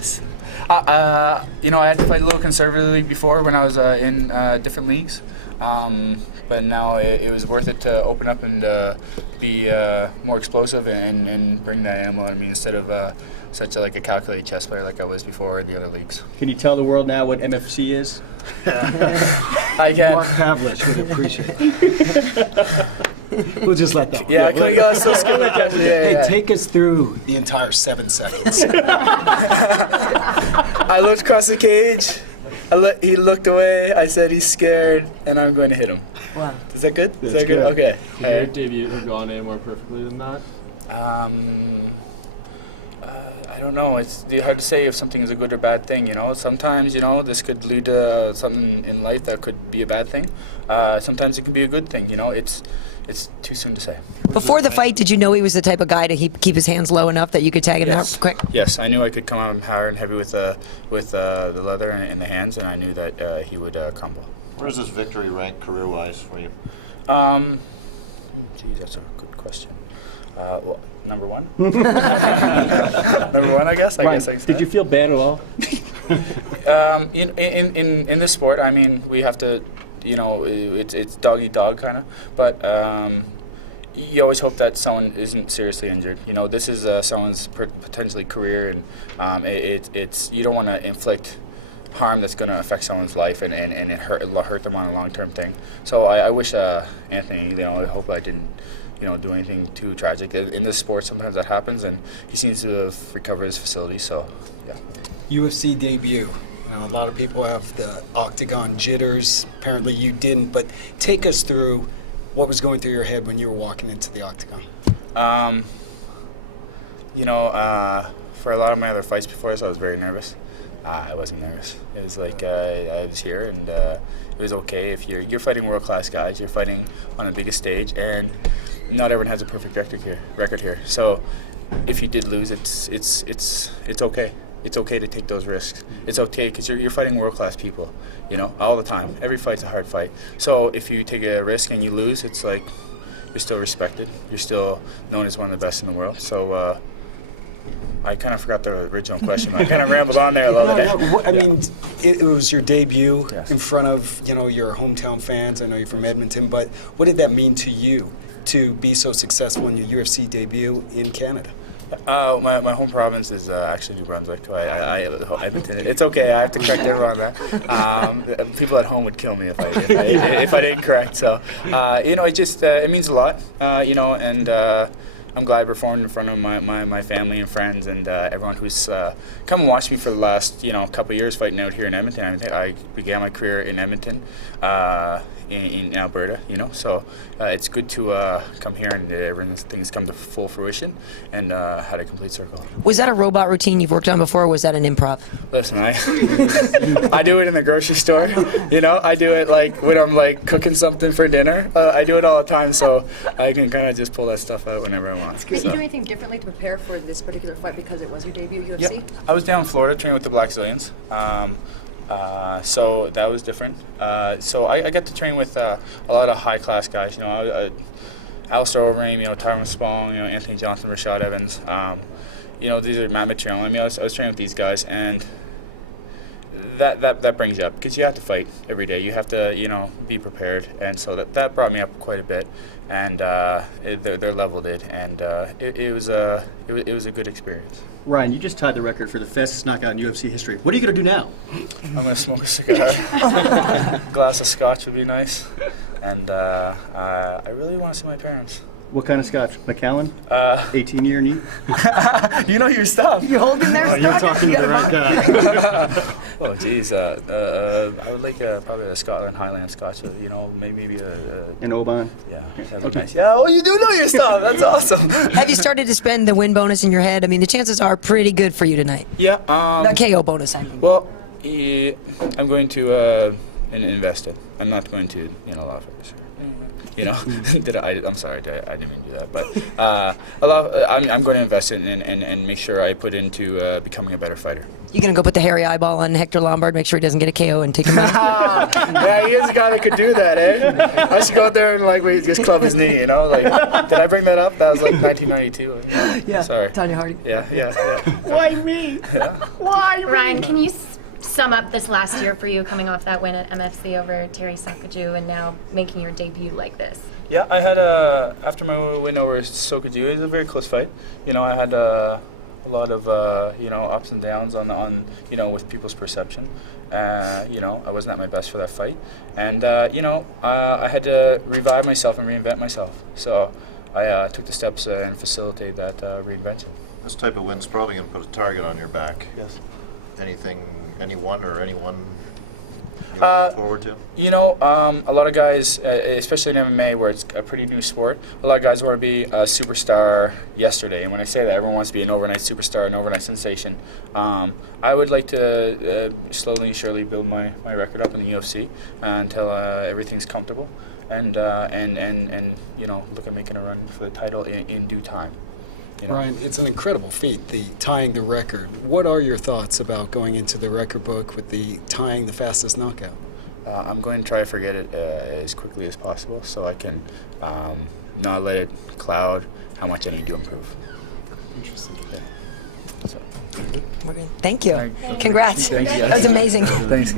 Yes. You know, I had to fight a little conservatively before when I was in different leagues, but now it was worth it to open up and be more explosive and bring that animal out of me instead of such a calculated chess player like I was before in the other leagues. Can you tell the world now what MFC is? I can. Mark Pavlich would appreciate it. We'll just let that one. Yeah, so skilled. Hey, take us through the entire 7 seconds. I looked across the cage. He looked away. I said he's scared, and I'm going to hit him. Wow. Is that good? That's good. Okay. Could your debut have gone any more perfectly than that? I don't know. It's hard to say if something is a good or bad thing, you know. Sometimes, you know, this could lead to something in life that could be a bad thing. Sometimes it can be a good thing, you know. It's too soon to say. Before the fight, did you know he was the type of guy to keep his hands low enough that you could tag him out quick? Yes, I knew I could come out hard and heavy with the leather in the hands, and I knew that he would crumble. Where does this victory rank career-wise for you? Geez, that's a good question. Well, number one. Number one, I guess. I guess I can say. Did you feel bad at all? In this sport, I mean, we have to, you know, it's dog eat dog kind of, but you always hope that someone isn't seriously injured. You know, this is someone's potentially career, and it's you don't want to inflict harm that's going to affect someone's life and it hurt them on a long-term thing. So I wish Anthony, you know, I hope I didn't, you know, do anything too tragic. In this sport, sometimes that happens, and he seems to have recovered his facility. So, yeah. UFC debut. A lot of people have the Octagon jitters. Apparently you didn't, but take us through what was going through your head when you were walking into the Octagon. You know, for a lot of my other fights before this, I was very nervous. I wasn't nervous. It was like I was here, and it was okay. If you're fighting world-class guys, you're fighting on the biggest stage, and not everyone has a perfect record here. So if you did lose, it's okay. It's okay to take those risks. It's okay because you're fighting world-class people, you know, all the time. Every fight's a hard fight. So if you take a risk and you lose, it's like you're still respected. You're still known as one of the best in the world. So I kind of forgot the original question. I kind of rambled on there a little bit. No, I mean, it was your debut Yes. in front of, you know, your hometown fans. I know you're from Edmonton, but what did that mean to you to be so successful in your UFC debut in Canada? My home province is actually New Brunswick. Edmonton. It's okay. I have to correct everyone on that. People at home would kill me if I didn't correct. So, you know, it means a lot. You know, and I'm glad I performed in front of my family and friends and everyone who's come and watched me for the last, you know, couple of years fighting out here in Edmonton. I began my career in Edmonton, in Alberta, you know. So it's good to come here and things come to full fruition and had a complete circle. Was that a robot routine you've worked on before, or was that an improv? Listen, I do it in the grocery store. You know, I do it like when I'm like cooking something for dinner. I do it all the time, so I can kind of just pull that stuff out whenever I want. Did you do anything differently to prepare for this particular fight because it was your debut UFC? Yeah, I was down in Florida training with the Black Zillions. So that was different. So I got to train with a lot of high-class guys. You know, Alistair Overeem, you know, Tyrone Spong, you know, Anthony Johnson, Rashad Evans. You know, these are Matt Mitchell. I mean, I was training with these guys, and that brings you up because you have to fight every day. You have to, you know, be prepared, and so that brought me up quite a bit. And their level did, and it was a good experience. Ryan, you just tied the record for the fastest knockout in UFC history. What are you going to do now? I'm going to smoke a cigar. Glass of scotch would be nice. And I really want to see my parents. What kind of scotch? Macallan? 18-year neat? You know your stuff. You holding their You're talking to the right guy. Oh, geez. I would like probably a Scotland Highland Scotch. You know, maybe An Oban? Yeah, that'd be nice. Yeah, well, you do know your stuff. That's awesome. Have you started to spend the win bonus in your head? I mean, the chances are pretty good for you tonight. Yeah. The KO bonus, I mean. Well, I'm going to invest it. I'm not going to, you know, offer this. You know, I'm sorry, I didn't mean to do that. But I'm going to invest in and make sure I put into becoming a better fighter. You gonna go put the hairy eyeball on Hector Lombard, make sure he doesn't get a KO and take him out? Yeah, he is a guy that could do that, eh? I should go out there and like just club his knee, you know? Like, did I bring that up? That was like 1992. Yeah. Sorry. Tanya Hardy. Yeah. Why me? Yeah. Why? Ryan, can you sum up this last year for you, coming off that win at MFC over Terry Sakaju and now making your debut like this? Yeah, I had after my win over Sokoju, it was a very close fight. You know, I had a lot of ups and downs on with people's perception. You know, I wasn't at my best for that fight, and I had to revive myself and reinvent myself. So I took the steps and facilitate that reinvention. This type of win's probably going to put a target on your back. Yes. Anyone you look forward to? You know, a lot of guys, especially in MMA, where it's a pretty new sport, a lot of guys want to be a superstar yesterday. And when I say that, everyone wants to be an overnight superstar, an overnight sensation. I would like to slowly and surely build my record up in the UFC until everything's comfortable, and look at making a run for the title in due time. You know? Ryan, it's an incredible feat, the tying the record. What are your thoughts about going into the record book with the tying the fastest knockout? I'm going to try to forget it as quickly as possible so I can not let it cloud how much I need to improve. Interesting. Yeah. So. Thank you. Congrats. Thanks, That was amazing. Thanks.